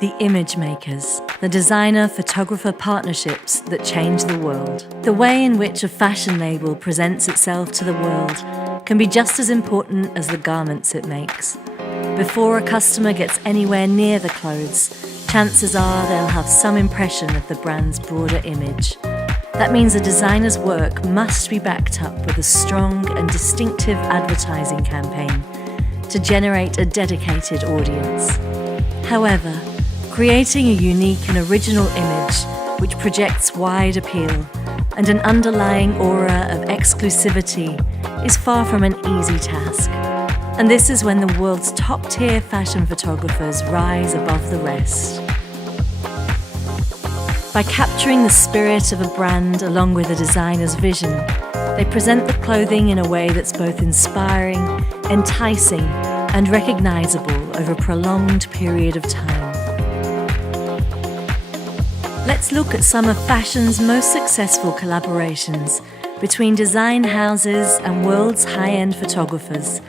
The image makers, the designer-photographer partnerships that change the world. The way in which a fashion label presents itself to the world can be just as important as the garments it makes. Before a customer gets anywhere near the clothes, chances are they'll have some impression of the brand's broader image. That means a designer's work must be backed up with a strong and distinctive advertising campaign to generate a dedicated audience. However, creating a unique and original image which projects wide appeal and an underlying aura of exclusivity is far from an easy task. And this is when the world's top-tier fashion photographers rise above the rest. By capturing the spirit of a brand along with a designer's vision, they present the clothing in a way that's both inspiring, enticing, and recognizable over a prolonged period of time. Let's look at some of fashion's most successful collaborations between design houses and world's high-end photographers,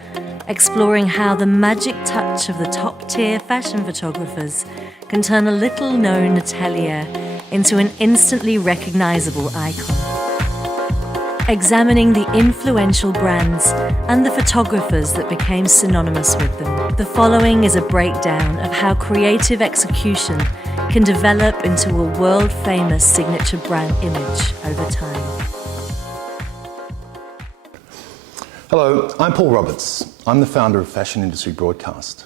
exploring how the magic touch of the top-tier fashion photographers can turn a little-known atelier into an instantly recognizable icon. Examining the influential brands and the photographers that became synonymous with them. The following is a breakdown of how creative execution can develop into a world-famous signature brand image over time. Hello, I'm Paul Roberts. I'm the founder of Fashion Industry Broadcast.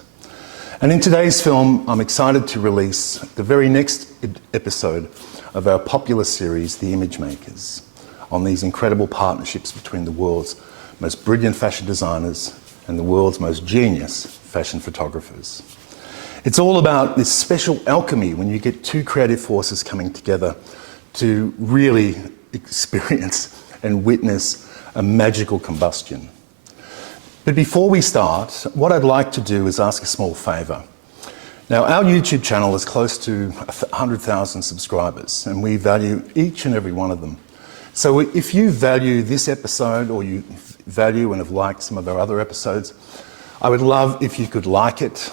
And in today's film, I'm excited to release the very next episode of our popular series, The Image Makers, on these incredible partnerships between the world's most brilliant fashion designers and the world's most genius fashion photographers. It's all about this special alchemy when you get two creative forces coming together to really experience and witness a magical combustion. But before we start, what I'd like to do is ask a small favour. Now, our YouTube channel is close to 100,000 subscribers, and we value each and every one of them. So if you value this episode, or you value and have liked some of our other episodes, I would love if you could like it,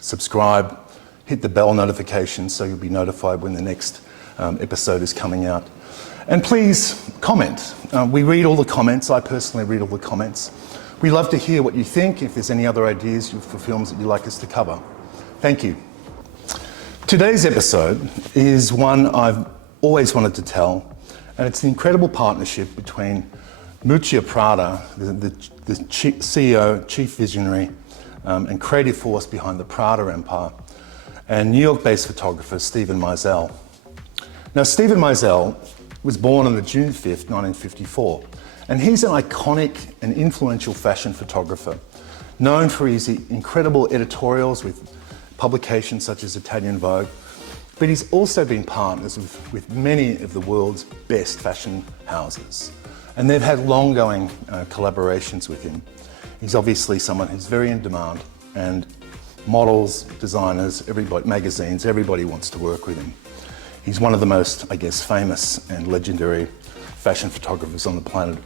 subscribe, hit the bell notification so you'll be notified when the next episode is coming out. And please comment. We read all the comments. I personally read all the comments. We love to hear what you think, if there's any other ideas for films that you'd like us to cover. Thank you. Today's episode is one I've always wanted to tell, and it's the incredible partnership between Miuccia Prada, the CEO, chief visionary, and creative force behind the Prada empire, and New York-based photographer Stephen Meisel. Now, Stephen Meisel was born on June 5th, 1954, and he's an iconic and influential fashion photographer, known for his incredible editorials with publications such as Italian Vogue, but he's also been partners with many of the world's best fashion houses, and they've had long-going collaborations with him. He's obviously someone who's very in demand, and models, designers, everybody, magazines, everybody wants to work with him. He's one of the most, I guess, famous and legendary fashion photographers on the planet,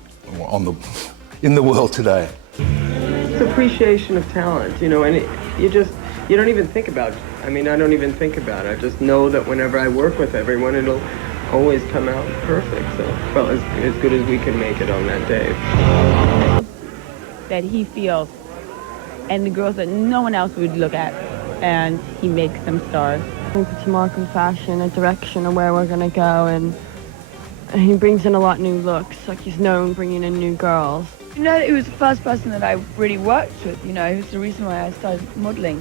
in the world today. It's appreciation of talent, you know, and you don't even think about it. I mean, I don't even think about it. I just know that whenever I work with everyone, it'll always come out perfect. So, well, as good as we can make it on that day. That he feels, and the girls that no one else would look at, and he makes them stars. It's marking fashion, a direction of where we're gonna go, and he brings in a lot of new looks. Like, he's known bringing in new girls. You know, he was the first person that I really worked with. You know, he was the reason why I started modeling.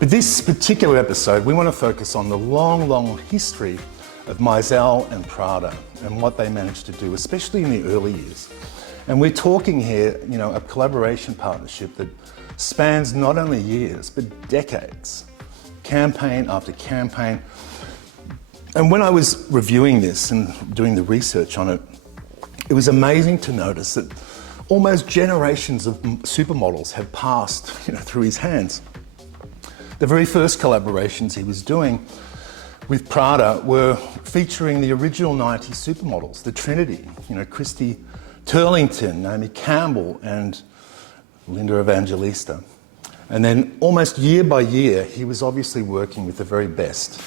But this particular episode, we want to focus on the long, long history of Meisel and Prada and what they managed to do, especially in the early years. And we're talking here, you know, a collaboration partnership that spans not only years, but decades, campaign after campaign. And when I was reviewing this and doing the research on it, it was amazing to notice that almost generations of supermodels have passed, you know, through his hands. The very first collaborations he was doing with Prada were featuring the original 90s supermodels, the Trinity, Christy Turlington, Naomi Campbell, and Linda Evangelista. And then almost year by year, he was obviously working with the very best.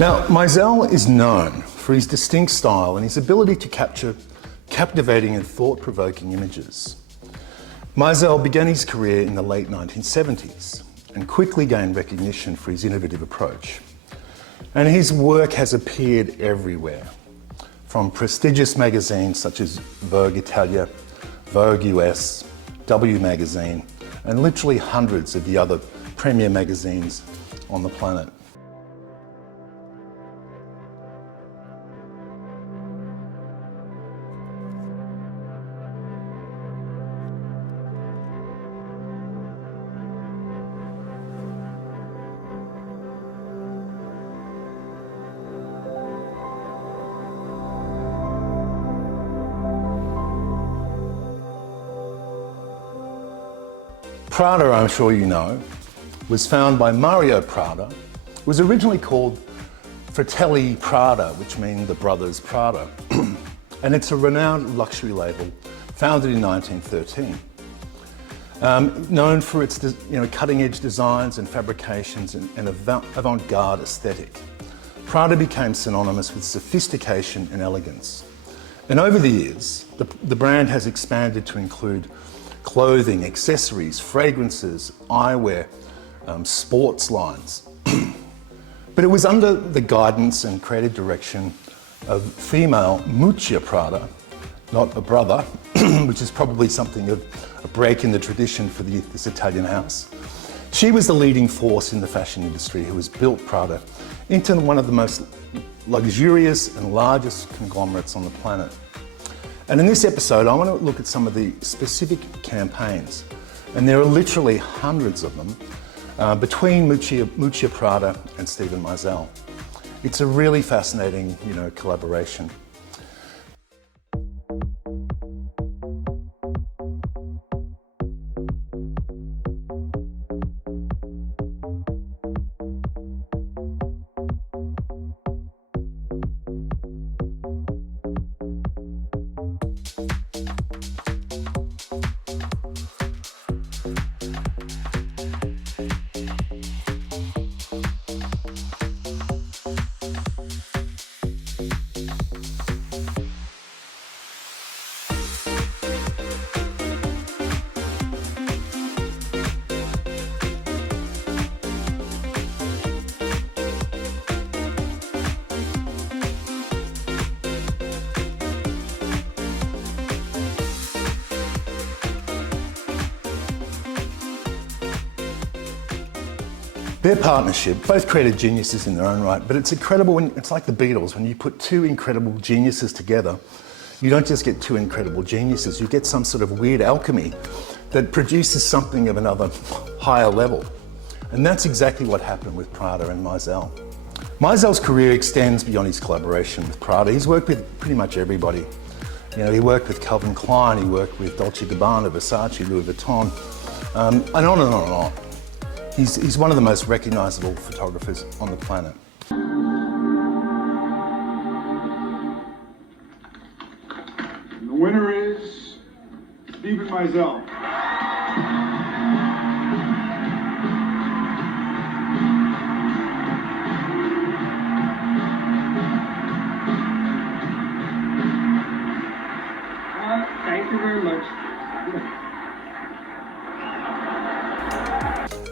Now, Meisel is known for his distinct style and his ability to capture captivating and thought-provoking images. Meisel began his career in the late 1970s and quickly gained recognition for his innovative approach. And his work has appeared everywhere, from prestigious magazines such as Vogue Italia, Vogue US, W Magazine, and literally hundreds of the other premier magazines on the planet. Prada, I'm sure you know, was founded by Mario Prada. It was originally called Fratelli Prada, which means the brothers Prada. And it's a renowned luxury label founded in 1913. Known for its cutting-edge designs and fabrications and avant-garde aesthetic. Prada became synonymous with sophistication and elegance. And over the years, the brand has expanded to include clothing, accessories, fragrances, eyewear, sports lines. But it was under the guidance and creative direction of female Miuccia Prada, not a brother, which is probably something of a break in the tradition for this Italian house. She was the leading force in the fashion industry who has built Prada into one of the most luxurious and largest conglomerates on the planet. And in this episode, I want to look at some of the specific campaigns, and there are literally hundreds of them between Miuccia Prada and Steven Meisel. It's a really fascinating, collaboration. Their partnership, both creative geniuses in their own right, but it's incredible it's like the Beatles, when you put two incredible geniuses together, you don't just get two incredible geniuses, you get some sort of weird alchemy that produces something of another higher level. And that's exactly what happened with Prada and Meisel. Meisel's career extends beyond his collaboration with Prada. He's worked with pretty much everybody. You know, he worked with Calvin Klein, he worked with Dolce & Gabbana, Versace, Louis Vuitton, and on and on and on. He's one of the most recognisable photographers on the planet. And the winner is Steven Meisel. Thank you very much.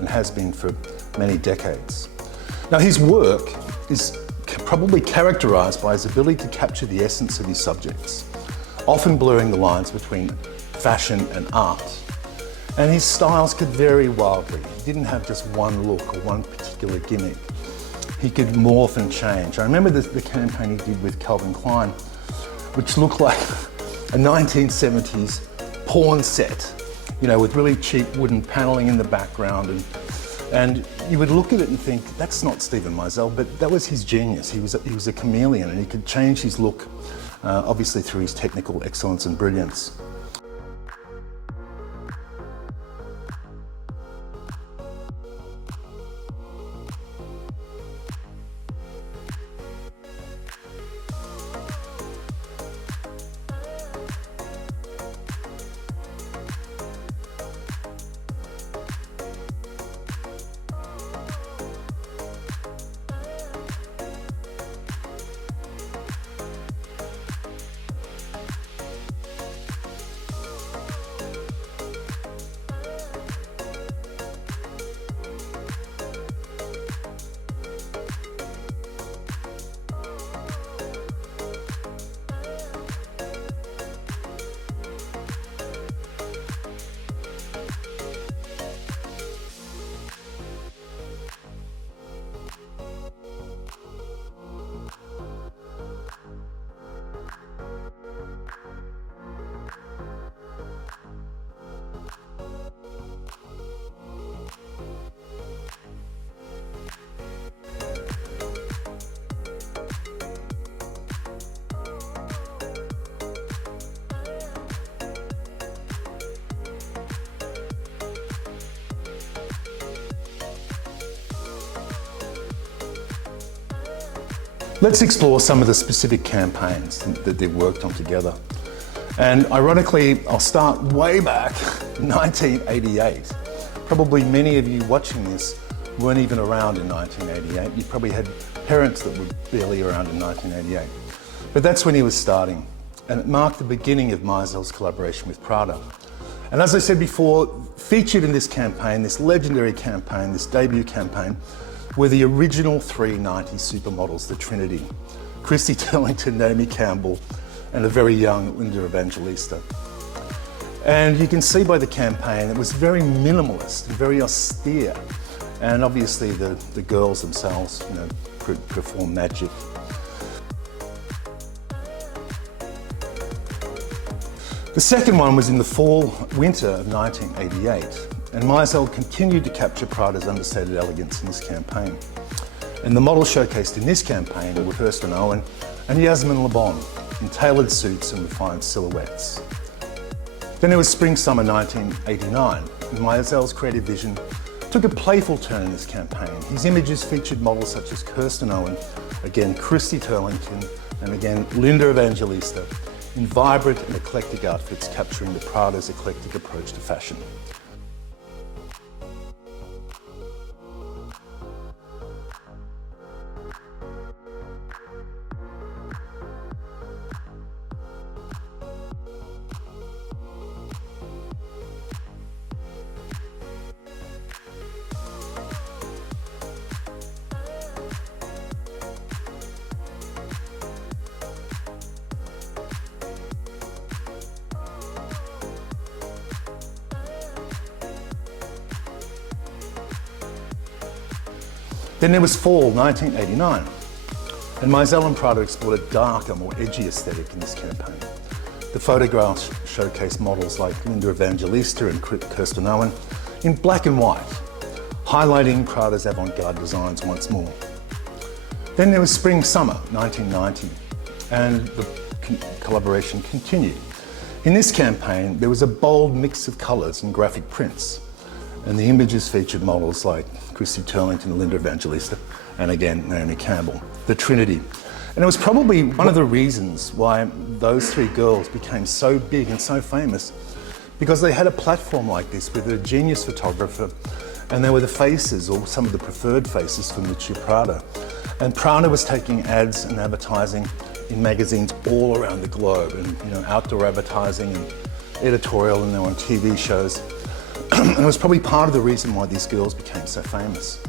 And has been for many decades. Now, his work is probably characterised by his ability to capture the essence of his subjects, often blurring the lines between fashion and art. And his styles could vary wildly. He didn't have just one look or one particular gimmick. He could morph and change. I remember the campaign he did with Calvin Klein, which looked like a 1970s porn set, you know, with really cheap wooden paneling in the background, and you would look at it and think, that's not Steven Meisel, but that was his genius. He was a chameleon, and he could change his look, obviously through his technical excellence and brilliance. Let's explore some of the specific campaigns that they've worked on together. And ironically, I'll start way back, 1988. Probably many of you watching this weren't even around in 1988. You probably had parents that were barely around in 1988. But that's when he was starting, and it marked the beginning of Meisel's collaboration with Prada. And as I said before, featured in this campaign, this legendary campaign, this debut campaign, were the original three 90s supermodels, the Trinity: Christy Turlington, Naomi Campbell, and a very young Linda Evangelista. And you can see by the campaign, it was very minimalist, very austere. And obviously the girls themselves, you know, perform magic. The second one was in the fall-winter of 1988. And Meisel continued to capture Prada's understated elegance in this campaign. And the models showcased in this campaign were Kirsten Owen and Yasmin Le Bon in tailored suits and refined silhouettes. Then there was spring-summer 1989, and Meisel's creative vision took a playful turn in this campaign. His images featured models such as Kirsten Owen, again Christy Turlington, and again Linda Evangelista, in vibrant and eclectic outfits capturing the Prada's eclectic approach to fashion. Then there was fall 1989, and Meisel and Prada explored a darker, more edgy aesthetic in this campaign. The photographs showcased models like Linda Evangelista and Kirsten Owen in black and white, highlighting Prada's avant-garde designs once more. Then there was Spring-Summer 1990, and the collaboration continued. In this campaign, there was a bold mix of colours and graphic prints, and the images featured models like Christy Turlington, Linda Evangelista, and again, Naomi Campbell, the Trinity. And it was probably one of the reasons why those three girls became so big and so famous, because they had a platform like this with a genius photographer, and they were the faces, or some of the preferred faces, for Miuccia Prada. And Prada was taking ads and advertising in magazines all around the globe, and outdoor advertising and editorial, and they were on TV shows. And it was probably part of the reason why these girls became so famous.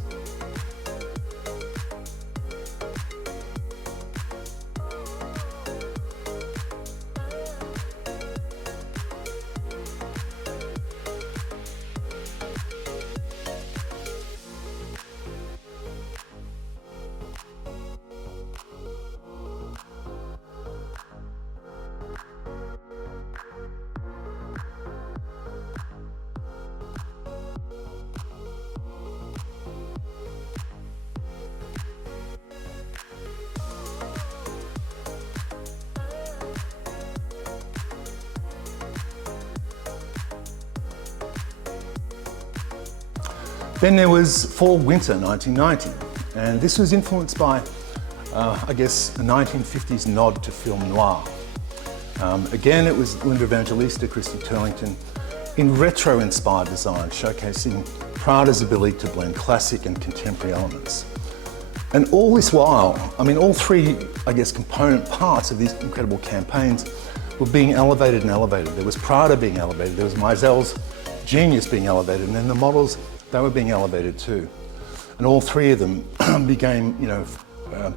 Then there was Fall-Winter 1990, and this was influenced by, I guess, a 1950s nod to film noir. Again, it was Linda Evangelista, Christy Turlington, in retro-inspired design, showcasing Prada's ability to blend classic and contemporary elements. And all this while, all three, I guess, component parts of these incredible campaigns were being elevated and elevated. There was Prada being elevated, there was Meisel's genius being elevated, and then the models, they were being elevated too. And all three of them became, a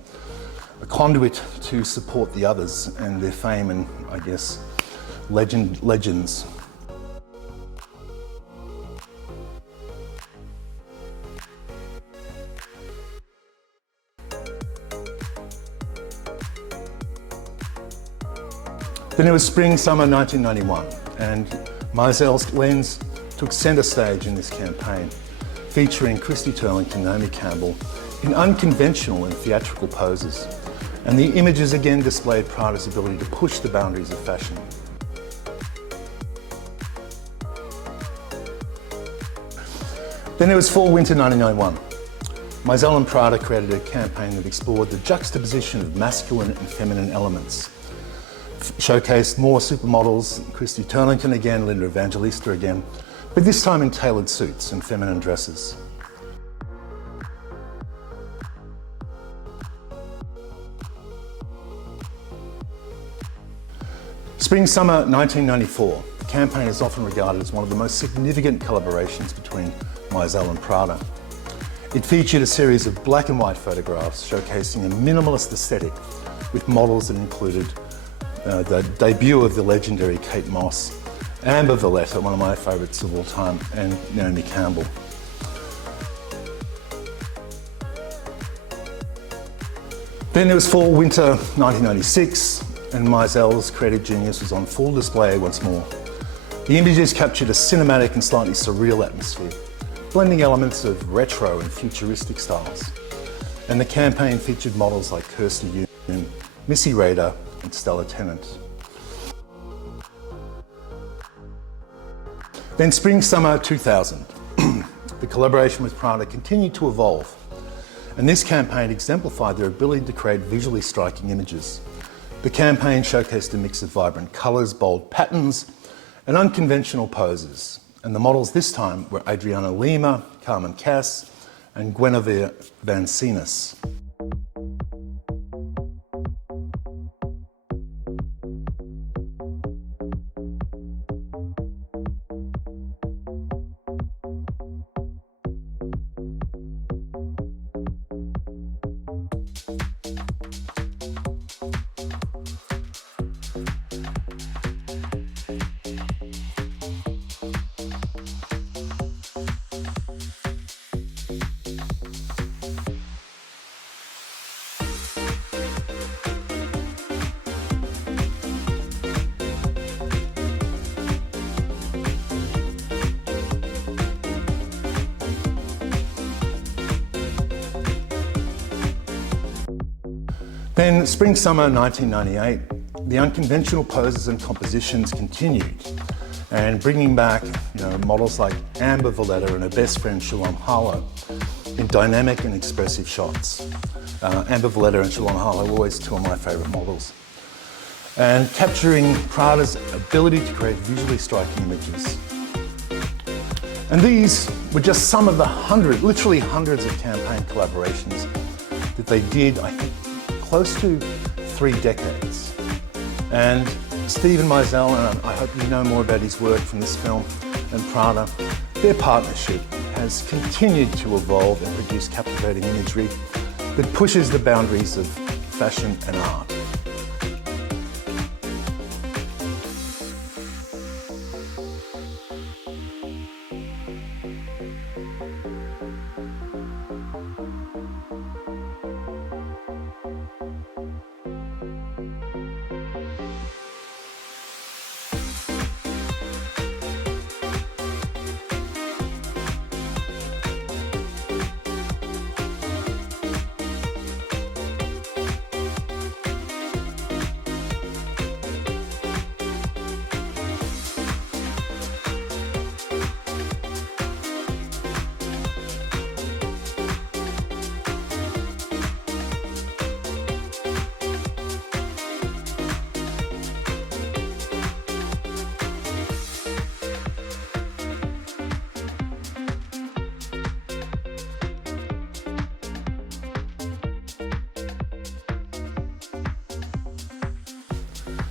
conduit to support the others and their fame and, I guess, legends. Then it was Spring-Summer 1991, and Meisel's lens took centre stage in this campaign, featuring Christy Turlington, Naomi Campbell in unconventional and theatrical poses. And the images again displayed Prada's ability to push the boundaries of fashion. Then there was Fall-Winter 1991. Meisel and Prada created a campaign that explored the juxtaposition of masculine and feminine elements. Showcased more supermodels, Christy Turlington again, Linda Evangelista again, but this time in tailored suits and feminine dresses. Spring-Summer 1994. The campaign is often regarded as one of the most significant collaborations between Meisel and Prada. It featured a series of black and white photographs showcasing a minimalist aesthetic with models that included the debut of the legendary Kate Moss, Amber Valletta, one of my favourites of all time, and Naomi Campbell. Then there was Fall-Winter 1996, and Meisel's creative genius was on full display once more. The images captured a cinematic and slightly surreal atmosphere, blending elements of retro and futuristic styles. And the campaign featured models like Kirsty Yoon, Missy Rader, and Stella Tennant. Then Spring-Summer 2000. The collaboration with Prada continued to evolve, and this campaign exemplified their ability to create visually striking images. The campaign showcased a mix of vibrant colours, bold patterns, and unconventional poses. And the models this time were Adriana Lima, Carmen Cass, and Guinevere Van Seenis. Then spring-summer 1998, the unconventional poses and compositions continued, and bringing back models like Amber Valletta and her best friend Shalom Harlow in dynamic and expressive shots. Amber Valletta and Shalom Harlow were always two of my favourite models. And capturing Prada's ability to create visually striking images. And these were just some of the literally hundreds of campaign collaborations that they did, I think, close to 3 decades. And Stephen Meisel, and I hope you know more about his work from this film, and Prada, their partnership has continued to evolve and produce captivating imagery that pushes the boundaries of fashion and art.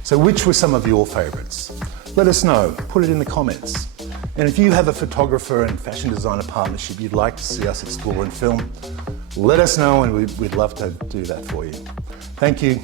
So which were some of your favourites? Let us know, put it in the comments. And if you have a photographer and fashion designer partnership you'd like to see us explore and film, let us know and we'd love to do that for you. Thank you.